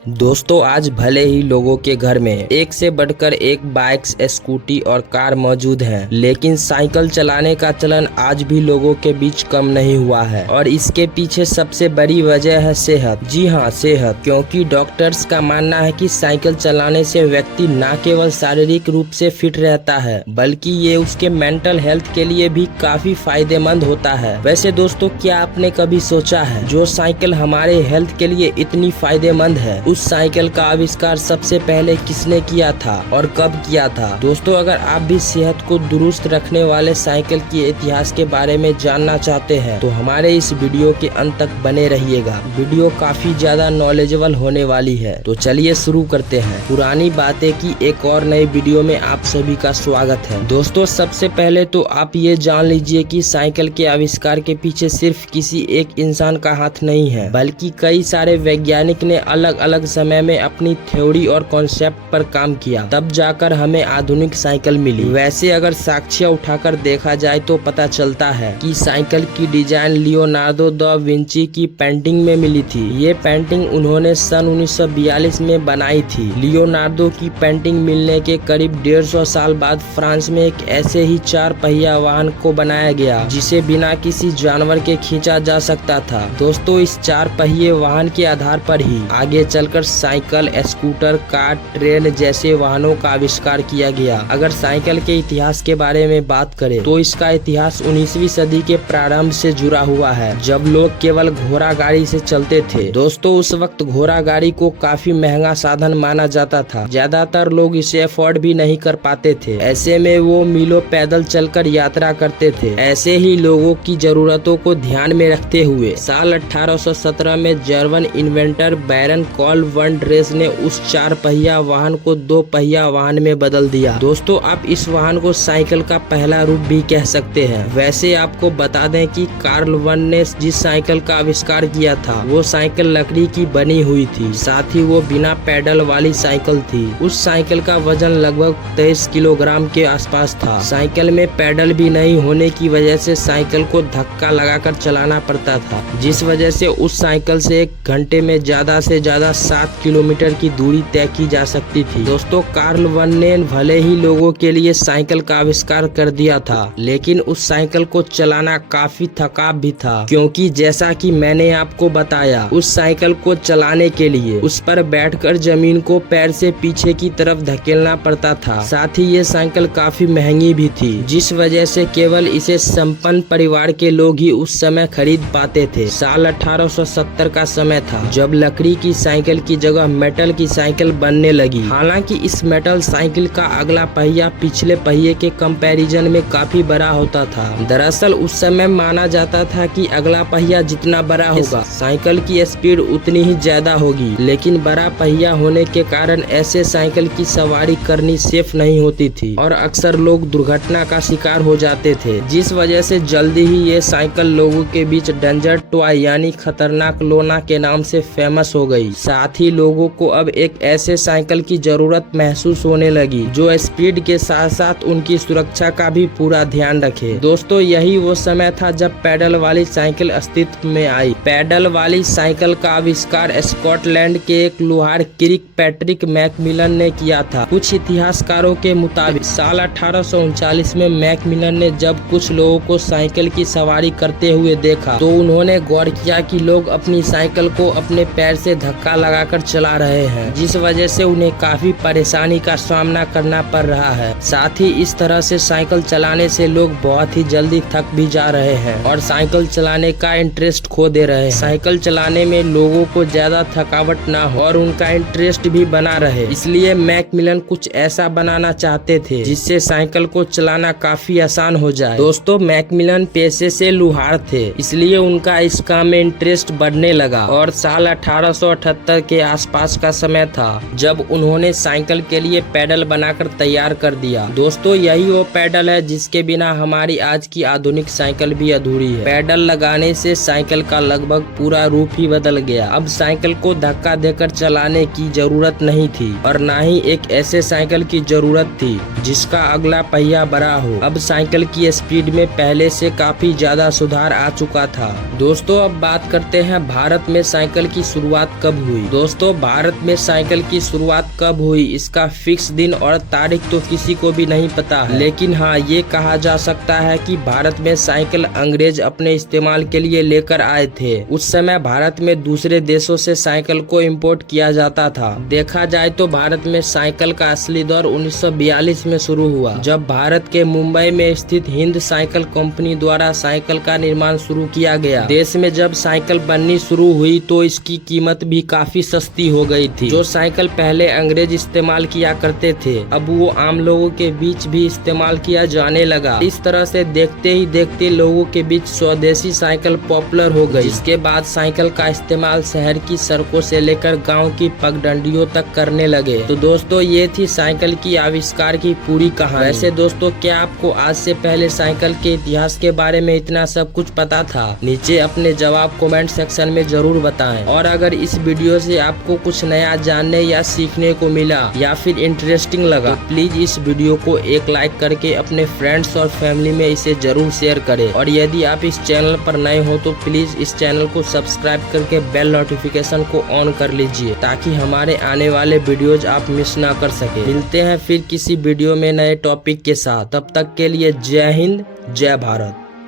दोस्तों, आज भले ही लोगों के घर में एक से बढ़कर एक बाइक्स, स्कूटी और कार मौजूद हैं, लेकिन साइकिल चलाने का चलन आज भी लोगों के बीच कम नहीं हुआ है। और इसके पीछे सबसे बड़ी वजह है सेहत। जी हाँ, सेहत। क्योंकि डॉक्टर्स का मानना है कि साइकिल चलाने से व्यक्ति न केवल शारीरिक रूप से फिट रहता है, बल्कि ये उसके मेंटल हेल्थ के लिए भी काफी फायदेमंद होता है। वैसे दोस्तों, क्या आपने कभी सोचा है जो साइकिल हमारे हेल्थ के लिए इतनी फायदेमंद है, उस साइकिल का आविष्कार सबसे पहले किसने किया था और कब किया था? दोस्तों, अगर आप भी सेहत को दुरुस्त रखने वाले साइकिल के इतिहास के बारे में जानना चाहते हैं तो हमारे इस वीडियो के अंत तक बने रहिएगा। वीडियो काफी ज्यादा नॉलेजेबल होने वाली है, तो चलिए शुरू करते हैं। पुरानी बातें की एक और नई वीडियो में आप सभी का स्वागत है। दोस्तों, सबसे पहले तो आप ये जान लीजिए कि साइकिल के आविष्कार के पीछे सिर्फ किसी एक इंसान का हाथ नहीं है, बल्कि कई सारे वैज्ञानिक ने अलग अलग समय में अपनी थ्योरी और कॉन्सेप्ट पर काम किया, तब जाकर हमें आधुनिक साइकिल मिली। वैसे अगर साक्ष्य उठाकर देखा जाए तो पता चलता है कि साइकिल की डिजाइन लियोनार्डो दा विंची की पेंटिंग में मिली थी। ये पेंटिंग उन्होंने सन 1942 में बनाई थी। लियोनार्डो की पेंटिंग मिलने के करीब 150 साल बाद फ्रांस में एक ऐसे ही 4 पहिया वाहन को बनाया गया जिसे बिना किसी जानवर के खींचा जा सकता था। दोस्तों, इस 4 पहिए वाहन के आधार पर ही आगे चलकर साइकिल, स्कूटर, कार, ट्रेन जैसे वाहनों का आविष्कार किया गया। अगर साइकिल के इतिहास के बारे में बात करें तो इसका इतिहास 19वीं सदी के प्रारंभ से जुड़ा हुआ है, जब लोग केवल घोड़ा गाड़ी से चलते थे। दोस्तों, उस वक्त घोड़ा गाड़ी को काफी महंगा साधन माना जाता था। ज्यादातर लोग इसे अफोर्ड भी नहीं कर पाते थे। ऐसे में वो मीलों पैदल चलकर यात्रा करते थे। ऐसे ही लोगों की जरूरतों को ध्यान में रखते हुए साल 1817 में जर्मन इन्वेंटर बैरन कार्ल वन ड्रेस ने उस 4 पहिया वाहन को 2 पहिया वाहन में बदल दिया। दोस्तों, आप इस वाहन को साइकिल का पहला रूप भी कह सकते हैं। वैसे आपको बता दें कि कार्ल वन ने जिस साइकिल का आविष्कार किया था वो साइकिल लकड़ी की बनी हुई थी, साथ ही वो बिना पैडल वाली साइकिल थी। उस साइकिल का वजन लगभग 23 किलोग्राम के आसपास था। साइकिल में पैडल भी नहीं होने की वजह से साइकिल को धक्का लगाकर चलाना पड़ता था, जिस वजह से उस साइकिल से 1 घंटे में ज्यादा से ज्यादा 7 किलोमीटर की दूरी तय की जा सकती थी। दोस्तों, कार्ल वन ने भले ही लोगों के लिए साइकिल का आविष्कार कर दिया था, लेकिन उस साइकिल को चलाना काफी थकाव भी था, क्योंकि जैसा कि मैंने आपको बताया, उस साइकिल को चलाने के लिए उस पर बैठकर जमीन को पैर से पीछे की तरफ धकेलना पड़ता था। साथ ही ये साइकिल काफी महंगी भी थी, जिस वजह से केवल इसे संपन्न परिवार के लोग ही उस समय खरीद पाते थे। साल 1870 का समय था जब लकड़ी की साइकिल की जगह मेटल की साइकिल बनने लगी। हालांकि इस मेटल साइकिल का अगला पहिया पिछले पहिए के कंपैरिजन में काफी बड़ा होता था। दरअसल उस समय माना जाता था कि अगला पहिया जितना बड़ा होगा, साइकिल की स्पीड उतनी ही ज्यादा होगी। लेकिन बड़ा पहिया होने के कारण ऐसे साइकिल की सवारी करनी सेफ नहीं होती थी और अक्सर लोग दुर्घटना का शिकार हो जाते थे, जिस वजह से जल्दी ही ये साइकिल लोगों के बीच डेंजर टॉय यानी खतरनाक लोना के नाम से फेमस हो गई। साथ ही लोगों को अब एक ऐसे साइकिल की जरूरत महसूस होने लगी जो स्पीड के साथ साथ उनकी सुरक्षा का भी पूरा ध्यान रखे। दोस्तों, यही वो समय था जब पैडल वाली साइकिल अस्तित्व में आई। पैडल वाली साइकिल का आविष्कार स्कॉटलैंड के एक लोहार किर्क पैट्रिक मैकमिलन ने किया था। कुछ इतिहासकारों के मुताबिक साल 1839 में मैकमिलन ने जब कुछ लोगों को साइकिल की सवारी करते हुए देखा तो उन्होंने गौर किया कि लोग अपनी साइकिल को अपने पैर से धक्का लगाकर चला रहे हैं, जिस वजह से उन्हें काफी परेशानी का सामना करना पड़ रहा है। साथ ही इस तरह से साइकिल चलाने से लोग बहुत ही जल्दी थक भी जा रहे हैं और साइकिल चलाने का इंटरेस्ट खो दे रहे हैं। साइकिल चलाने में लोगों को ज्यादा थकावट ना हो और उनका इंटरेस्ट भी बना रहे, इसलिए मैकमिलन कुछ ऐसा बनाना चाहते थे जिससे साइकिल को चलाना काफी आसान हो जाए। दोस्तों, मैकमिलन पेशे से लोहार थे, इसलिए उनका इस काम में इंटरेस्ट बढ़ने लगा और साल 1878 के आसपास का समय था जब उन्होंने साइकिल के लिए पैडल बनाकर तैयार कर दिया। दोस्तों, यही वो पैडल है जिसके बिना हमारी आज की आधुनिक साइकिल भी अधूरी है। पैडल लगाने से साइकिल का लगभग पूरा रूप ही बदल गया। अब साइकिल को धक्का देकर चलाने की जरूरत नहीं थी और न ही एक ऐसे साइकिल की जरूरत थी जिसका अगला पहिया बड़ा हो। अब साइकिल की स्पीड में पहले से काफी ज्यादा सुधार आ चुका था। दोस्तों, अब बात करते हैं भारत में साइकिल की शुरुआत कब हुई। दोस्तों, भारत में साइकिल की शुरुआत कब हुई इसका फिक्स दिन और तारीख तो किसी को भी नहीं पता है, लेकिन हाँ ये कहा जा सकता है कि भारत में साइकिल अंग्रेज अपने इस्तेमाल के लिए लेकर आए थे। उस समय भारत में दूसरे देशों से साइकिल को इंपोर्ट किया जाता था। देखा जाए तो भारत में साइकिल का असली दौर 1942 में शुरू हुआ, जब भारत के मुंबई में स्थित हिंद साइकिल कंपनी द्वारा साइकिल का निर्माण शुरू किया गया। देश में जब साइकिल बननी शुरू हुई तो इसकी कीमत भी काफी सस्ती हो गई थी। जो साइकिल पहले अंग्रेज इस्तेमाल किया करते थे, अब वो आम लोगों के बीच भी इस्तेमाल किया जाने लगा। इस तरह से देखते ही देखते लोगों के बीच स्वदेशी साइकिल पॉपुलर हो गई। इसके बाद साइकिल का इस्तेमाल शहर की सड़कों से लेकर गाँव की पगडंडियों तक करने लगे। तो दोस्तों, ये थी साइकिल की आविष्कार की पूरी कहानी। वैसे दोस्तों, क्या आपको आज से पहले साइकिल के इतिहास के बारे में इतना सब कुछ पता था? नीचे अपने जवाब कमेंट सेक्शन में जरूर बताएं। और अगर इस वीडियो से आपको कुछ नया जानने या सीखने को मिला या फिर इंटरेस्टिंग लगा तो प्लीज इस वीडियो को एक लाइक करके अपने फ्रेंड्स और फैमिली में इसे जरूर शेयर करें। और यदि आप इस चैनल पर नए हो तो प्लीज इस चैनल को सब्सक्राइब करके बेल नोटिफिकेशन को ऑन कर लीजिए, ताकि हमारे आने वाले वीडियोज आप मिस ना कर सके। मिलते हैं फिर किसी वीडियो में नए टॉपिक के साथ। तब तक के लिए जय हिंद, जय भारत।